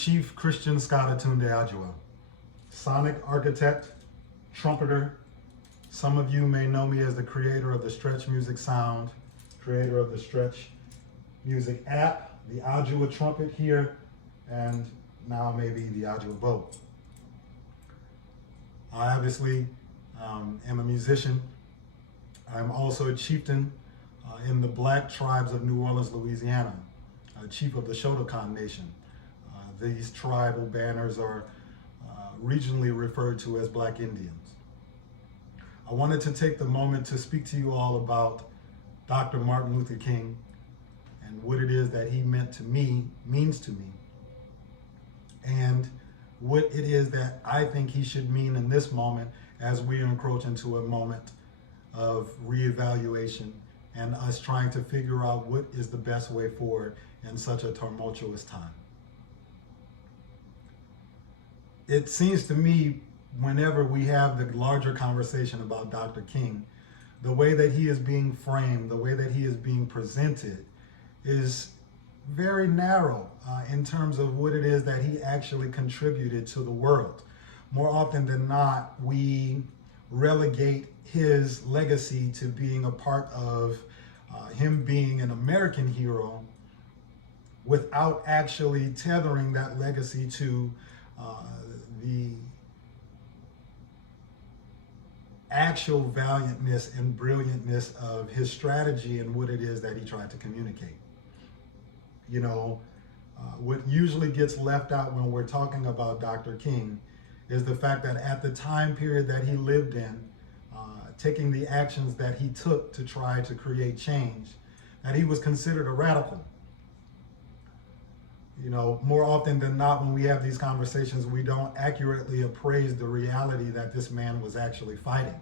Chief Christian Scott aTunde Adjuah, sonic architect, trumpeter. Some of you may know me as the creator of the Stretch Music sound, creator of the Stretch Music app, the Adjuah trumpet here, and now maybe the Adjuah Bow. I obviously am a musician. I'm also a chieftain in the Black tribes of New Orleans, Louisiana, chief of the Shotokan Nation. These tribal banners are regionally referred to as Black Indians. I wanted to take the moment to speak to you all about Dr. Martin Luther King and what it is that he meant to me, means to me, and what it is that I think he should mean in this moment as we encroach into a moment of reevaluation and us trying to figure out what is the best way forward in such a tumultuous time. It seems to me, whenever we have the larger conversation about Dr. King, the way that he is being framed, the way that he is being presented is very narrow in terms of what it is that he actually contributed to the world. More often than not, we relegate his legacy to being a part of him being an American hero without actually tethering that legacy to the actual valiantness and brilliantness of his strategy and what it is that he tried to communicate. You know, what usually gets left out when we're talking about Dr. King is the fact that at the time period that he lived in, taking the actions that he took to try to create change, that he was considered a radical. You know, more often than not, when we have these conversations, we don't accurately appraise the reality that this man was actually fighting.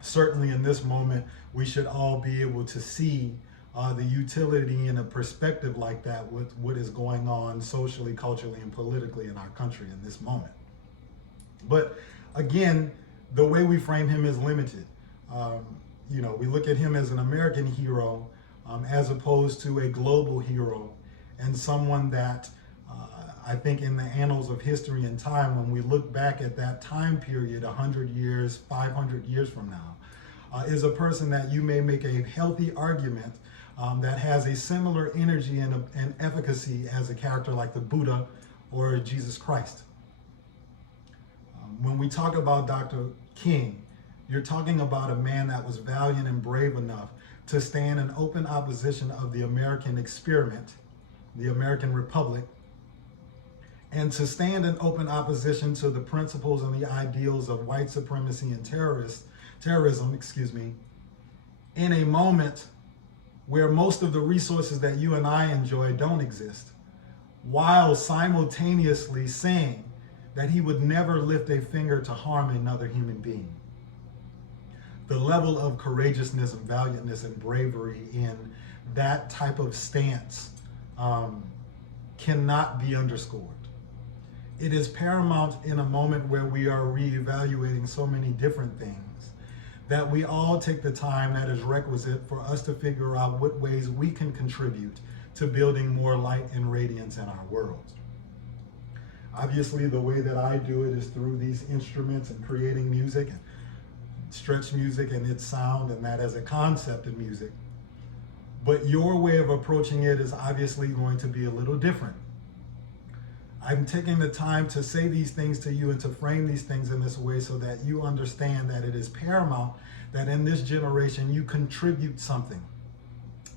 Certainly in this moment, we should all be able to see the utility in a perspective like that with what is going on socially, culturally, and politically in our country in this moment. But again, the way we frame him is limited. You know, we look at him as an American hero, as opposed to a global hero and someone that I think in the annals of history and time, when we look back at that time period, 100 years, 500 years from now, is a person that you may make a healthy argument that has a similar energy and efficacy as a character like the Buddha or Jesus Christ. When we talk about Dr. King, you're talking about a man that was valiant and brave enough to stand in open opposition of the American experiment, the American Republic, and to stand in open opposition to the principles and the ideals of white supremacy and terrorism, in a moment where most of the resources that you and I enjoy don't exist, while simultaneously saying that he would never lift a finger to harm another human being. The level of courageousness and valiantness and bravery in that type of stance cannot be underscored. It is paramount in a moment where we are reevaluating so many different things that we all take the time that is requisite for us to figure out what ways we can contribute to building more light and radiance in our world. Obviously, the way that I do it is through these instruments and creating music and stretch music and its sound, and that as a concept in music. But your way of approaching it is obviously going to be a little different. I'm taking the time to say these things to you and to frame these things in this way so that you understand that it is paramount that in this generation you contribute something.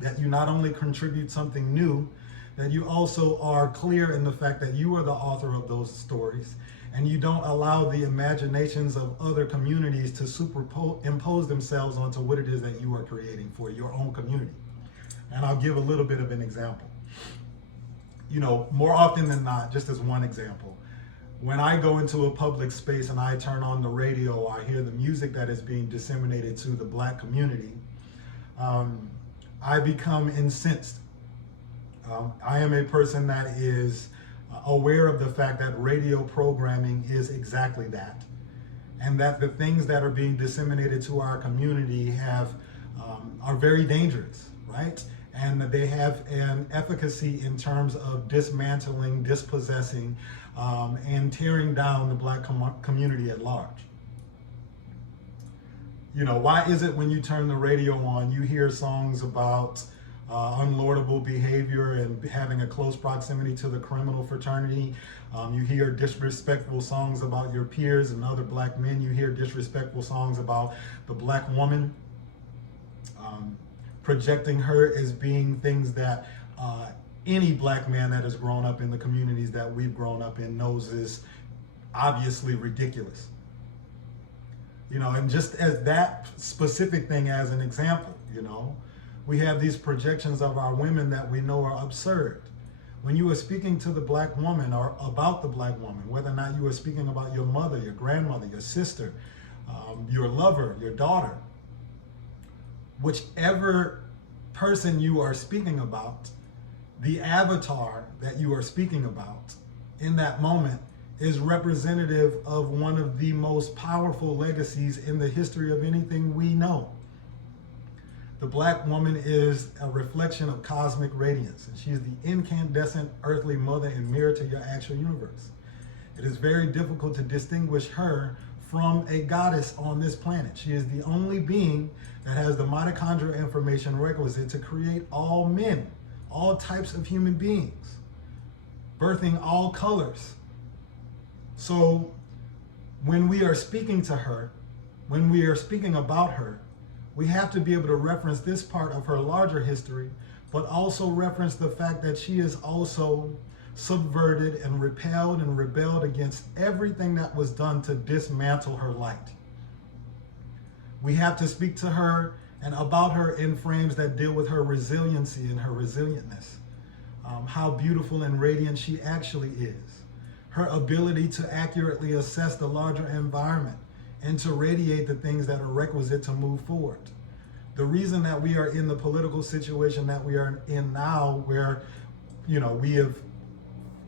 That you not only contribute something new, that you also are clear in the fact that you are the author of those stories, and you don't allow the imaginations of other communities to superimpose themselves onto what it is that you are creating for your own community. And I'll give a little bit of an example. You know, more often than not, just as one example, when I go into a public space and I turn on the radio, or I hear the music that is being disseminated to the Black community, I become incensed. I am a person that is aware of the fact that radio programming is exactly that, and that the things that are being disseminated to our community are very dangerous, right? and they have an efficacy in terms of dismantling, dispossessing, and tearing down the Black community at large. You know, why is it when you turn the radio on, you hear songs about unlordable behavior and having a close proximity to the criminal fraternity? You hear disrespectful songs about your peers and other Black men. You hear disrespectful songs about the Black woman, projecting her as being things that any Black man that has grown up in the communities that we've grown up in knows is obviously ridiculous. You know, and just as that specific thing as an example, you know, we have these projections of our women that we know are absurd. When you are speaking to the Black woman or about the Black woman, whether or not you are speaking about your mother, your grandmother, your sister, your lover, your daughter, whichever person you are speaking about, the avatar that you are speaking about in that moment is representative of one of the most powerful legacies in the history of anything we know. The Black woman is a reflection of cosmic radiance, and she is the incandescent earthly mother and mirror to your actual universe. It is very difficult to distinguish her from a goddess on this planet. She is the only being that has the mitochondrial information requisite to create all men, all types of human beings, birthing all colors. So when we are speaking to her, when we are speaking about her, we have to be able to reference this part of her larger history, but also reference the fact that she is also subverted and repelled and rebelled against everything that was done to dismantle her light. We have to speak to her and about her in frames that deal with her resiliency and her resilientness, how beautiful and radiant she actually is, her ability to accurately assess the larger environment and to radiate the things that are requisite to move forward. The reason that we are in the political situation that we are in now, where, you know, we have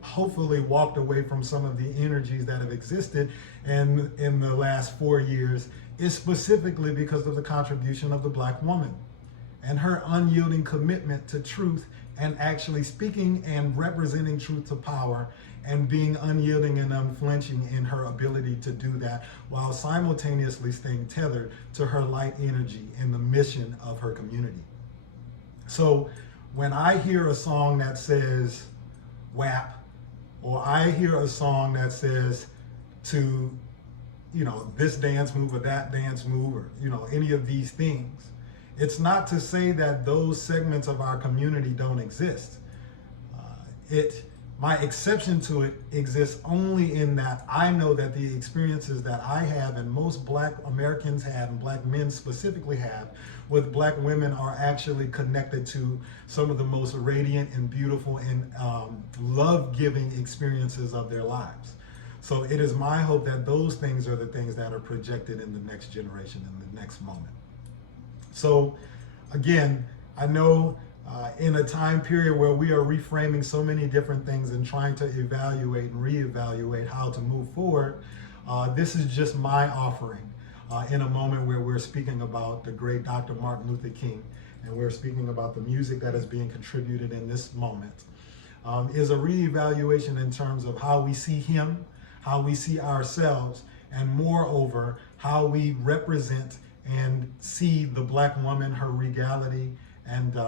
hopefully walked away from some of the energies that have existed in the last 4 years, is specifically because of the contribution of the Black woman and her unyielding commitment to truth and actually speaking and representing truth to power and being unyielding and unflinching in her ability to do that while simultaneously staying tethered to her light energy and the mission of her community. So when I hear a song that says WAP, or I hear a song that says to, you know, this dance move or that dance move, or, you know, any of these things, it's not to say that those segments of our community don't exist. My exception to it exists only in that I know that the experiences that I have and most Black Americans have and Black men specifically have with Black women are actually connected to some of the most radiant and beautiful and love-giving experiences of their lives. So it is my hope that those things are the things that are projected in the next generation, in the next moment. So again, I know in a time period where we are reframing so many different things and trying to evaluate and reevaluate how to move forward, this is just my offering in a moment where we're speaking about the great Dr. Martin Luther King, and we're speaking about the music that is being contributed in this moment, is a reevaluation in terms of how we see him, how we see ourselves, and moreover, how we represent and see the Black woman, her regality, and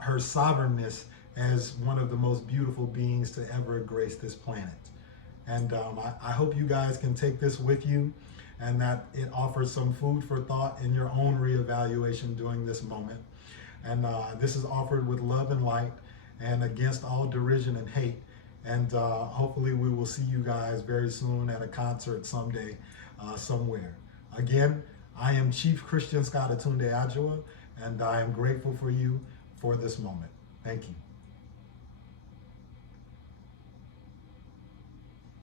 her sovereignness as one of the most beautiful beings to ever grace this planet. And I hope you guys can take this with you and that it offers some food for thought in your own reevaluation during this moment. And this is offered with love and light and against all derision and hate. And hopefully we will see you guys very soon at a concert someday, somewhere. Again, I am Chief Christian Scott aTunde Adjuah, and I am grateful for you for this moment. Thank you.